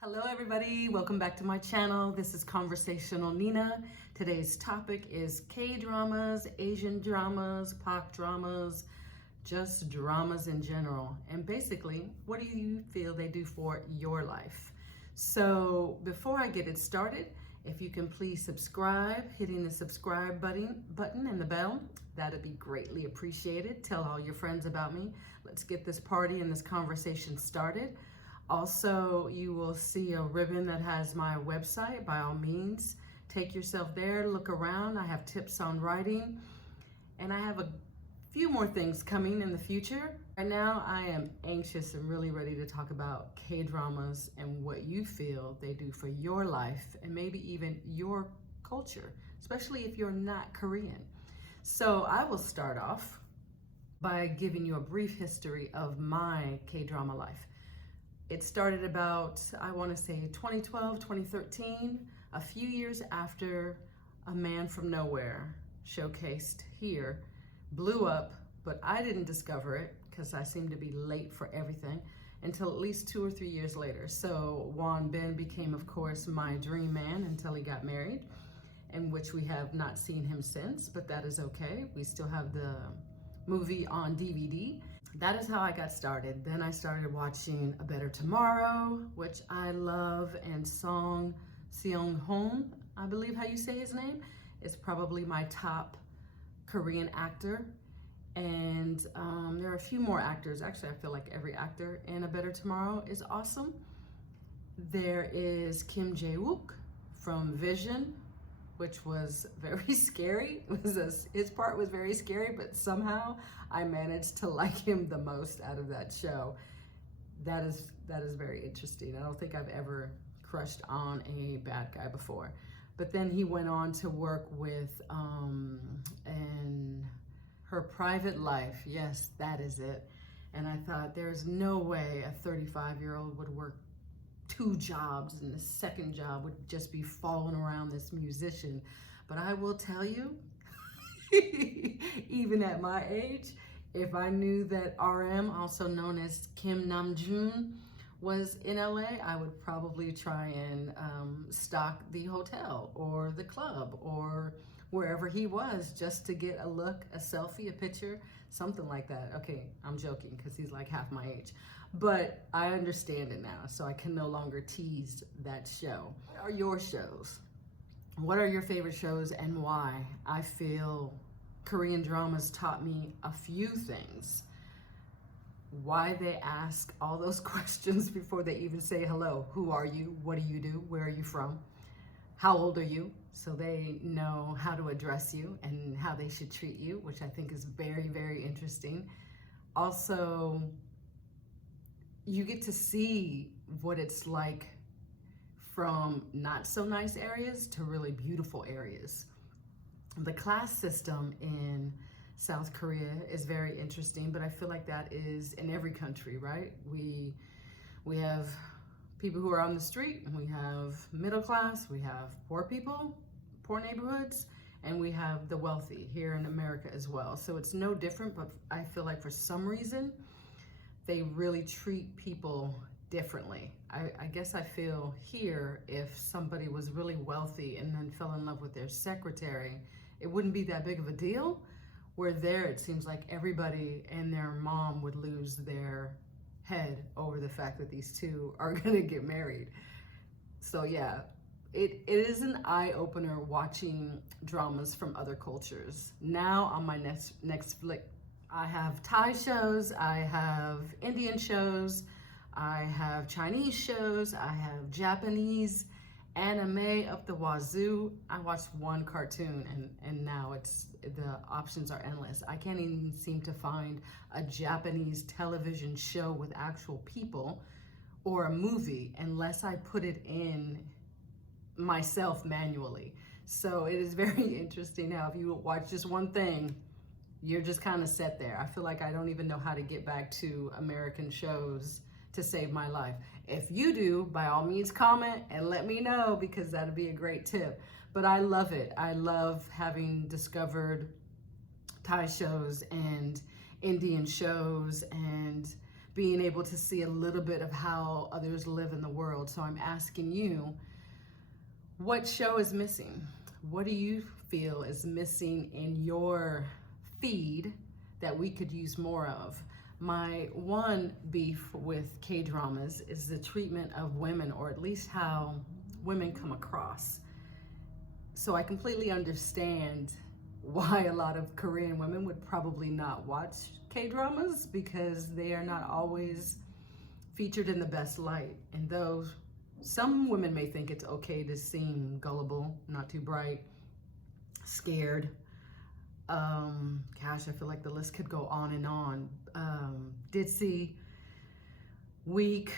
Hello everybody, welcome back to my channel. This is Conversational Nina. Today's topic is K-dramas, Asian dramas, POC dramas, just dramas in general. And basically, what do you feel they do for your life? So before I get it started, if you can please subscribe, hitting the subscribe button and the bell, that'd be greatly appreciated. Tell all your friends about me. Let's get this party and this conversation started. Also, you will see a ribbon that has my website. By all means, take yourself there, look around. I have tips on writing, and I have a few more things coming in the future. Right now, I am anxious and really ready to talk about K-dramas and what you feel they do for your life and maybe even your culture, especially if you're not Korean. So I will start off by giving you a brief history of my K-drama life. It started about, I want to say 2012, 2013, a few years after A Man from Nowhere, showcased here, blew up, but I didn't discover it because I seemed to be late for everything until at least 2 or 3 years later. So Won Bin became, of course, my dream man until he got married, in which we have not seen him since, but that is okay. We still have the movie on DVD. That is how I got started. Then I started watching A Better Tomorrow, which I love, and Song Seong-hoon, I believe how you say his name, is probably my top Korean actor. And there are a few more actors. Actually, I feel like every actor in A Better Tomorrow is awesome. There is Kim Jae-wook from Vision, which was very scary. His part was very scary, but somehow I managed to like him the most out of that show. That is very interesting. I don't think I've ever crushed on a bad guy before. But then he went on to work with in Her Private Life. Yes, that is it. And I thought there's no way a 35-year-old would work 2 jobs and the second job would just be following around this musician. But I will tell you, even at my age, if I knew that RM, also known as Kim Namjoon, was in LA, I would probably try and stalk the hotel or the club or wherever he was just to get a look, a selfie, a picture, something like that. Okay, I'm joking because he's like half my age, but I understand it now, so I can no longer tease that show. What are your shows? What are your favorite shows and why? I feel Korean dramas taught me a few things. Why they ask all those questions before they even say hello. Who are you? What do you do? Where are you from? How old are you? So they know how to address you and how they should treat you, which I think is very, very interesting. Also, you get to see what it's like from not so nice areas to really beautiful areas. The class system in South Korea is very interesting, but I feel like that is in every country, right? We have people who are on the street, and we have middle class, we have poor people, poor neighborhoods, and we have the wealthy here in America as well. So it's no different, but I feel like for some reason, they really treat people differently. I guess I feel here, if somebody was really wealthy and then fell in love with their secretary, it wouldn't be that big of a deal. Where there, it seems like everybody and their mom would lose their head over the fact that these two are gonna get married. So yeah, it is an eye-opener watching dramas from other cultures. Now on my next flick, I have Thai shows, I have Indian shows, I have Chinese shows, I have Japanese, anime up the wazoo. I watched one cartoon and now the options are endless. I can't even seem to find a Japanese television show with actual people or a movie unless I put it in myself manually. So it is very interesting how if you watch just one thing, you're just kind of set there. I feel like I don't even know how to get back to American shows to save my life. If you do, by all means comment and let me know, because that'd be a great tip. But I love it. I love having discovered Thai shows and Indian shows and being able to see a little bit of how others live in the world. So I'm asking you, what show is missing? What do you feel is missing in your feed that we could use more of? My one beef with K-dramas is the treatment of women, or at least how women come across. So I completely understand why a lot of Korean women would probably not watch K-dramas, because they are not always featured in the best light. And though some women may think it's okay to seem gullible, not too bright, scared, gosh, I feel like the list could go on and on. Ditzy, weak,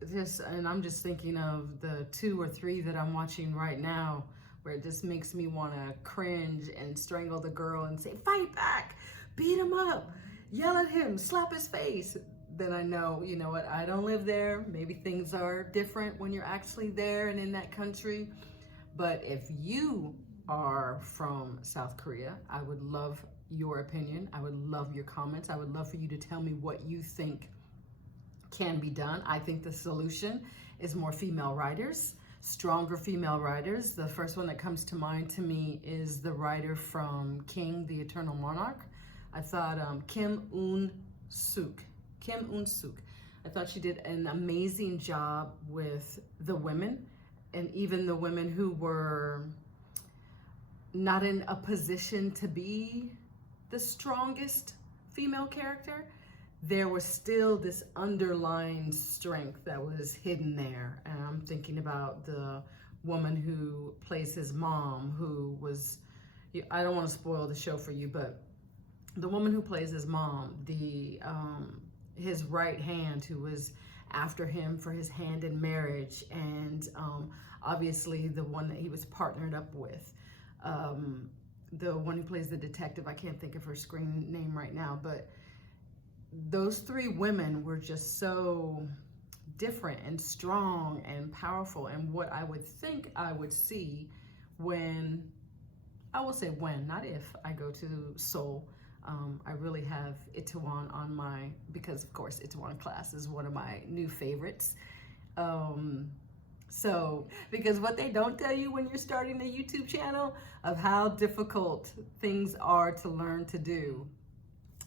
and I'm just thinking of the 2 or 3 that I'm watching right now, where it just makes me want to cringe and strangle the girl and say, fight back, beat him up, yell at him, slap his face. Then I know, you know what, I don't live there. Maybe things are different when you're actually there and in that country. But if you are from South Korea, I would love your opinion. I would love your comments. I would love for you to tell me what you think can be done. I think the solution is more female writers, stronger female writers. The first one that comes to mind to me is the writer from King, the Eternal Monarch. I thought Kim Un-suk. I thought she did an amazing job with the women, and even the women who were not in a position to be the strongest female character. There was still this underlying strength that was hidden there. And I'm thinking about the woman who plays his mom, who was, I don't want to spoil the show for you, but the woman who plays his mom, his right hand, who was after him for his hand in marriage, and obviously the one that he was partnered up with, the one who plays the detective, I can't think of her screen name right now, but those 3 women were just so different and strong and powerful, and what I would think I would see when, I will say when, not if, I go to Seoul. I really have Itaewon on my, because of course Itaewon Class is one of my new favorites. So, because what they don't tell you when you're starting a YouTube channel of how difficult things are to learn to do.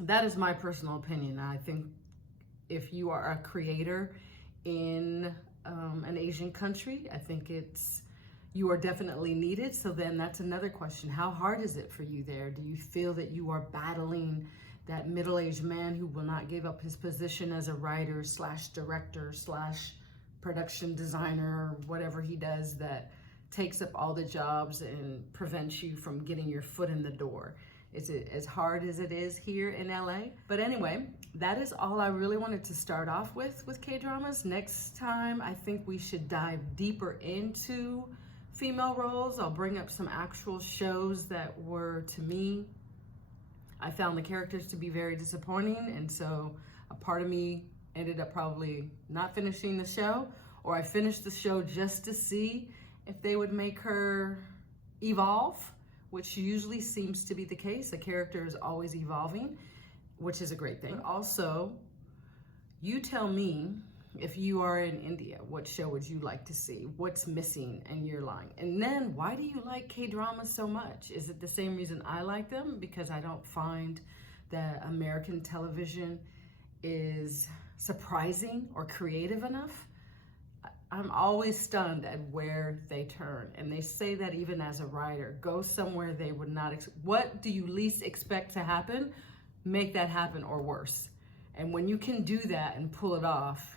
That is my personal opinion. I think if you are a creator in an Asian country, I think you are definitely needed. So then that's another question. How hard is it for you there? Do you feel that you are battling that middle-aged man who will not give up his position as a writer / director / production designer, or whatever he does, that takes up all the jobs and prevents you from getting your foot in the door? Is it as hard as it is here in LA? But anyway, that is all I really wanted to start off with K-dramas. Next time, I think we should dive deeper into female roles. I'll bring up some actual shows that were, to me, I found the characters to be very disappointing, and so a part of me ended up probably not finishing the show, or I finished the show just to see if they would make her evolve, which usually seems to be the case. A character is always evolving, which is a great thing. Also, you tell me, if you are in India, what show would you like to see? What's missing in your line? And then, why do you like K-dramas so much? Is it the same reason I like them? Because I don't find that American television is surprising or creative enough. I'm always stunned at where they turn. And they say that even as a writer, go somewhere they would not, what do you least expect to happen? Make that happen, or worse. And when you can do that and pull it off,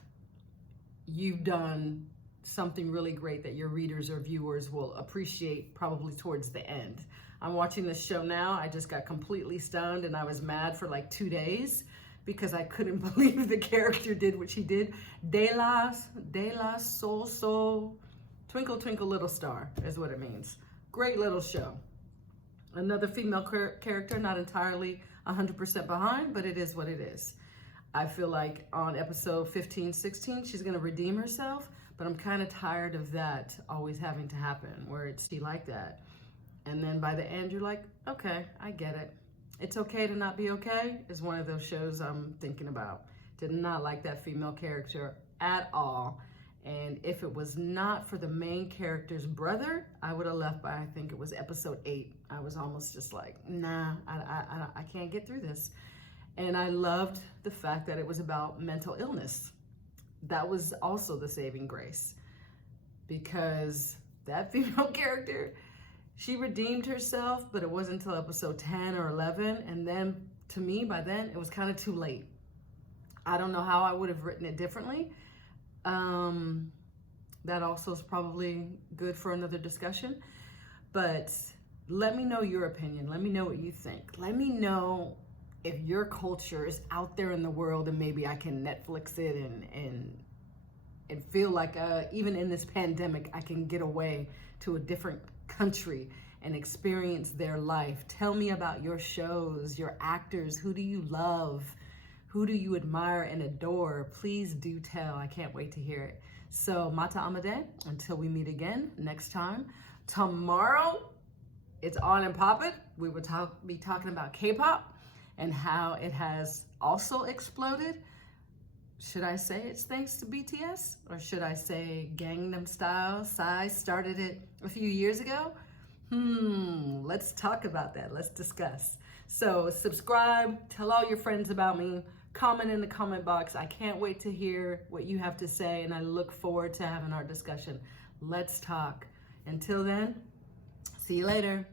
you've done something really great that your readers or viewers will appreciate probably towards the end. I'm watching this show now. I just got completely stunned, and I was mad for like 2 days because I couldn't believe the character did what she did. De la Sol, Twinkle Twinkle Little Star is what it means. Great little show. Another female character, not entirely 100% behind, but it is what it is. I feel like on episode 15, 16, she's gonna redeem herself, but I'm kind of tired of that always having to happen, where it's she like that. And then by the end, you're like, okay, I get it. It's Okay to Not Be Okay is one of those shows I'm thinking about. Did not like that female character at all. And if it was not for the main character's brother, I would have left by, I think it was episode 8. I was almost just like, nah, I can't get through this. And I loved the fact that it was about mental illness. That was also the saving grace, because that female character, she redeemed herself, but it wasn't until episode 10 or 11. And then to me, by then, it was kind of too late. I don't know how I would have written it differently. That also is probably good for another discussion. But let me know your opinion. Let me know what you think. Let me know if your culture is out there in the world and maybe I can Netflix it and feel like even in this pandemic, I can get away to a different country and experience their life. Tell me about your shows, your actors. Who do you love? Who do you admire and adore? Please do tell. I can't wait to hear it. So, Mata Amade, until we meet again next time. Tomorrow, it's on and poppin'. We will be talking about K-pop and how it has also exploded. Should I say it's thanks to BTS? Or should I say Gangnam Style? Psy started it a few years ago? Let's talk about that. Let's discuss. So subscribe, tell all your friends about me, comment in the comment box. I can't wait to hear what you have to say, and I look forward to having our discussion. Let's talk. Until then, see you later.